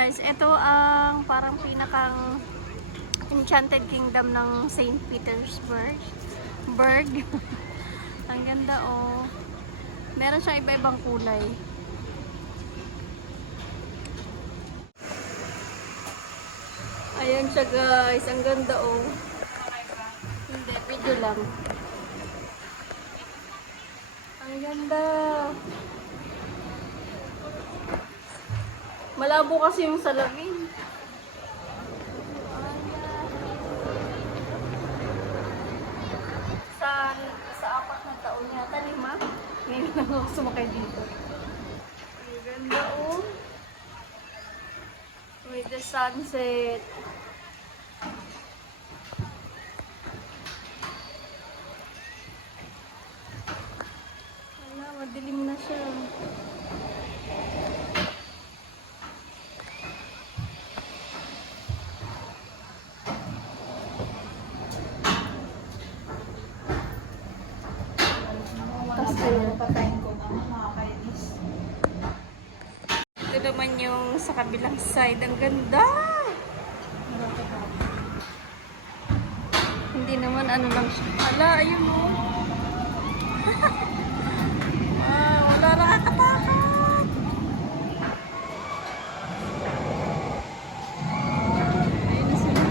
Guys, ito ang parang pinakang Enchanted Kingdom ng St. Petersburg. Ang ganda oh. Meron siyang iba-ibang kulay. Ayan siya guys. Ang ganda oh. Hindi, video lang. Ang ganda. Malabo kasi yung salamin. Sa 4 na taon yata, 5. Ngayon lang ako sumakay dito. Ang ganda oh. With the sunset. Wala, madilim na siya. Patayin ko na mga kainis. Ito naman yung sa kabilang side. Ang ganda! Hindi naman ano lang siya. Ala, ayun o. Wow, wala nakakatakot. Ayun na sila.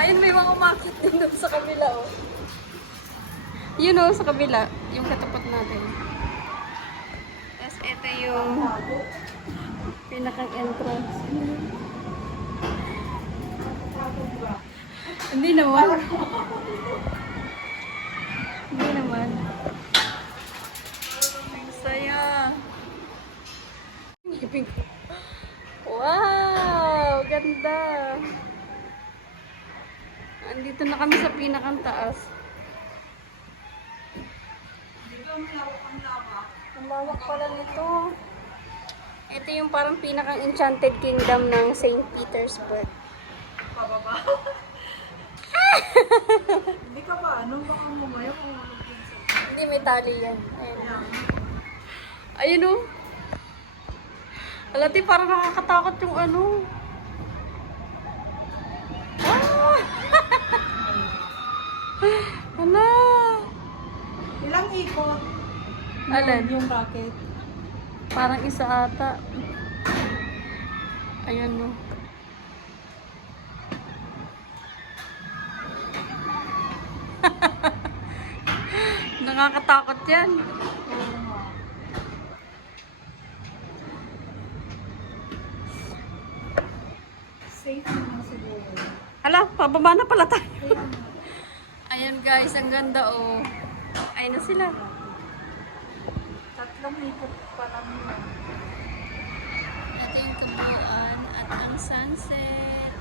Ayun, may mga umakit din doon sa kabila oh. Yun oh, sa kabila. Yung katapat natin. Tapos ito yung pinakang entrance. Hindi naman. Hindi naman. Ang saya. Wow! Ganda! Andito na kami sa pinakang taas. Dito ang lawak. Ang lawak pala nito. Ito yung parang pinakang Enchanted Kingdom ng St. Petersburg. Pababa. Hindi ka ba? Anong baka mamaya kung Hindi, may tali yan. Ayun. Ayun o. Alati, parang nakakatakot yung ano. Ah! Hala! ilang ikot? Alin? Yung rocket. Parang isa ata. Ayan no. Nakakatakot yan. Safe naman siguro. Hala, pababa na pala tayo. Ayan guys, ang ganda oh. Ayun na sila. 3 ikot pa lang yun. Ito yung kabuuan at ang sunset.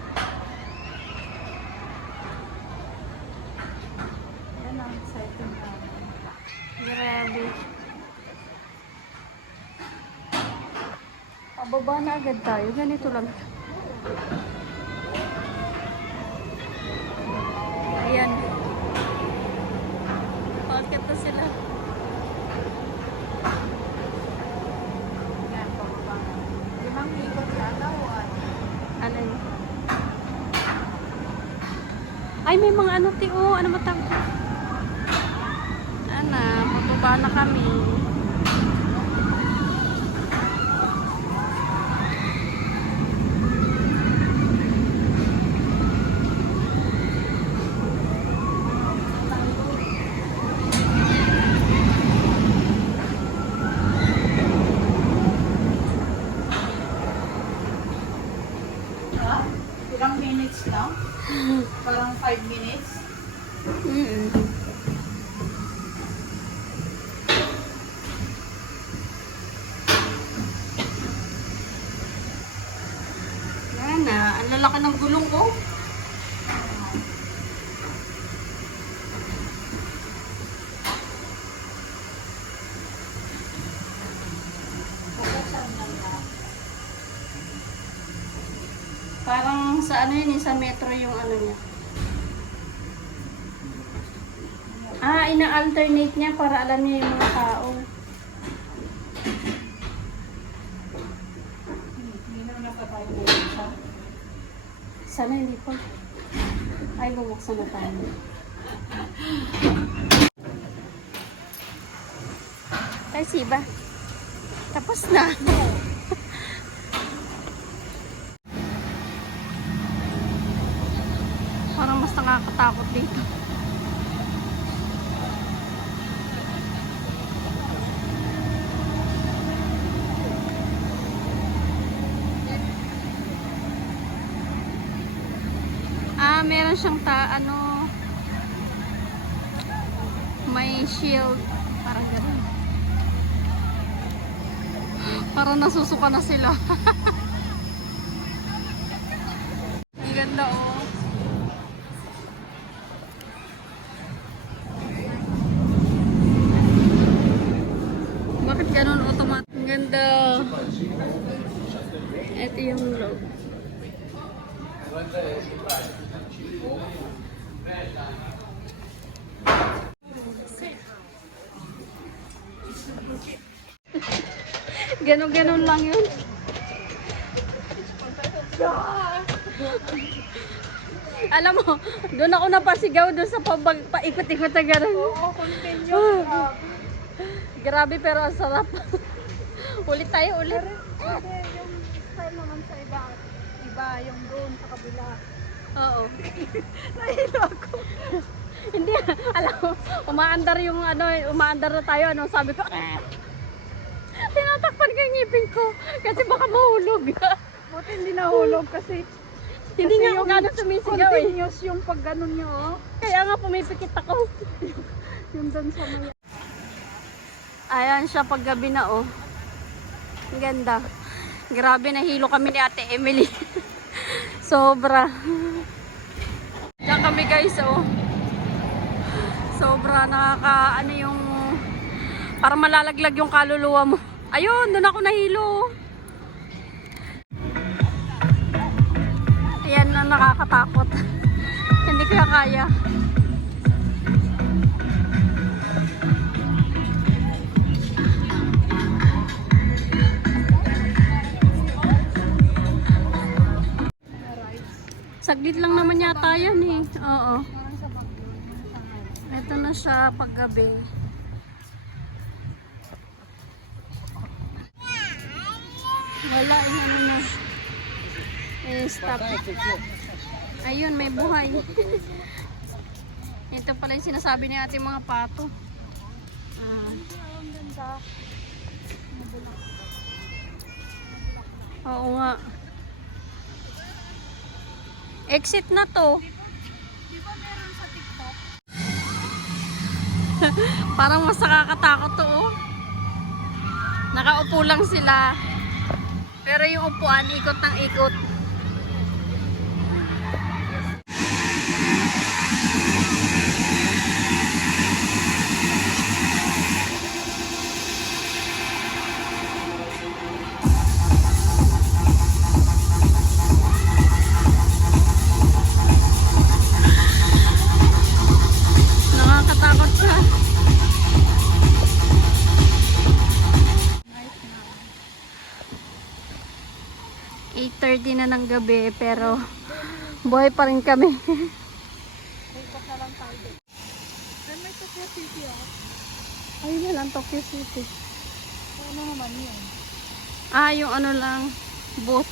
Yan ang exciting namin. Grabe. Pababa na agad tayo. Ganito lang. Ayan. Bakit na sila? Yan, pababa. 5 ikot na daw. Ano yun? Ay, may mga ano tiyo. Ano matawag? Ana, pababa na kami. Ilang minutes lang? Parang 5 minutes? Yan na, ang lalaki ng gulong ko. Parang sa ano yun, sa metro yung ano niya. Ina-alternate niya para alam niya yung mga tao. Hindi na nakatayo bubuksan. Sana hindi pa. Ay, bubuksan na tayo. Ay, siba. Tapos na. Parang mas nakakatakot dito. Meron siyang may shield. Parang gano'n. Parang nasusuka na sila. Ang ganda oh. Bakit ganun automatic? Ang ganda. Ito yung log. Ganon-ganon lang yun. Alam mo, doon ako napasigaw doon sa paikot-ikot na gano'n. Oo, continue. Grabe pero ang sarap. Ulit tayo, ulit. Kasi yung style naman sa iba, iba yung doon sa kabila. Oo. Nahilo ako. Hindi, alam mo, umaandar yung umaandar na tayo, sabi ko, tinatakpan ko yung ngipin ko kasi baka mahulog. Buti hindi nahulog kasi Hindi nga ako gano'n sumisigaw eh. continuous yung pag ganun nyo, oh. Kaya nga pumipikit ako. Yung doon sa may... Ayan siya paggabi na oh. Ang ganda. Grabe, nahilo kami ni Ate Emily. Sobra. Diyan kami guys oh. Sobra yung para malalaglag yung kaluluwa mo. Ayun, doon ako nahilo. Ayan na nakakatakot. Hindi ko kaya. Saglit lang naman yata yan eh. Oo. Ito na siya paggabi. Wala yung ano na. Stop. Ayun, may buhay. Ito pala yung sinasabi ni ate mga pato. Oo nga. Exit na to. Di ba meron sa TikTok? Parang mas nakakatakot to oh. Nakaupo lang sila. Pero yung upuan, ikot ng ikot. Nakakatakot siya. 8:30 na ng gabi pero buhay pa rin kami. Ikot na lang tayo. Then may Tokyo City, oh. Ayun na lang, Tokyo City. Ano naman yun? Yung ano lang, boat.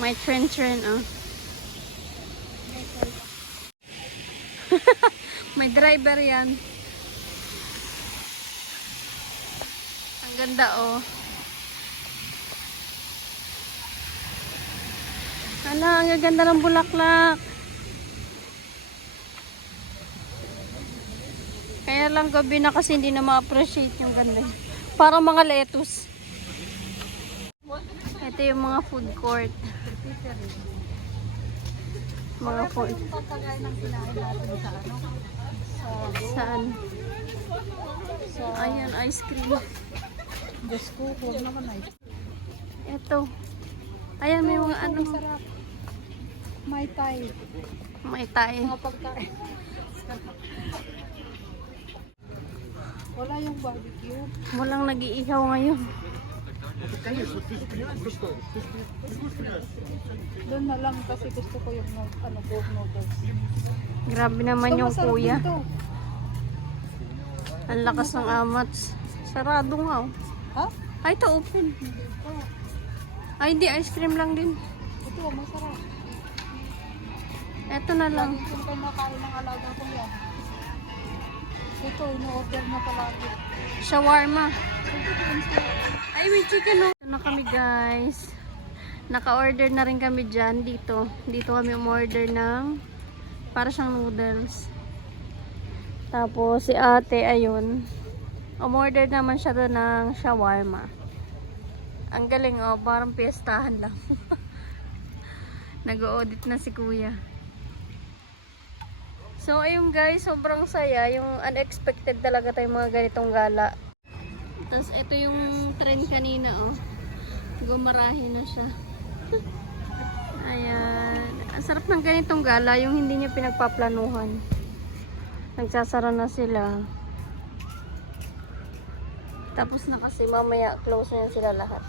May train ah. May driver yan. Ang ganda oh. Hala, ang ganda ng bulaklak. Kaya lang gabi na kasi hindi na ma-appreciate yung ganda. Parang mga lettuce. Ito yung mga food court. Mga food. Yung tatagay ng kinain natin sa ano? Saan? Ayan, ice cream. Diyos ko, huwag naman ay. Ito. Ayan, may mga ano. Sarap. May Thai. May tayo. Mga pagkain. Wala yung barbecue. Walang nag-iihaw ngayon. Doon na lang kasi gusto ko yung pork noodles. Grabe naman yung Masarap kuya. dito. Ang lakas ng amats. Sarado nga oh. Ha? Ay, ito open. Ito. Ay, hindi. Ice cream lang din. Ito, masarap. Ito na lang. Lagi ko kayo nakain ng alaga ko yan. Ito, ino-order na palagi. Shawarma. Ay, may chicken oh. Ito na kami guys. Naka-order na rin kami dyan dito. Dito kami umorder ng para siyang noodles. Tapos si ate, ayun. Umorder naman siya doon ng shawarma. Ang galing oh, parang piyestahan lang. Nag-audit na si kuya. So ayun guys, sobrang saya. Yung unexpected talaga tayong mga ganitong gala. Tapos ito yung trend kanina oh. Gumarahin na siya. Ayan. Ang sarap ng ganitong gala, yung hindi niya pinagpaplanuhan. Nagsasara na sila. Tapos na kasi mamaya close na sila lahat.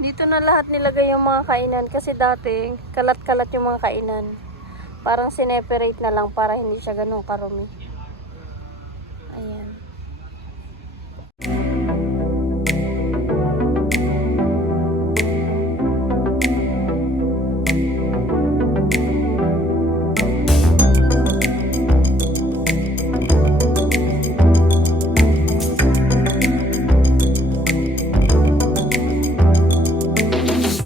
Dito na lahat nilagay yung mga kainan kasi dati kalat-kalat yung mga kainan. Parang sineperate na lang para hindi siya ganun karumi.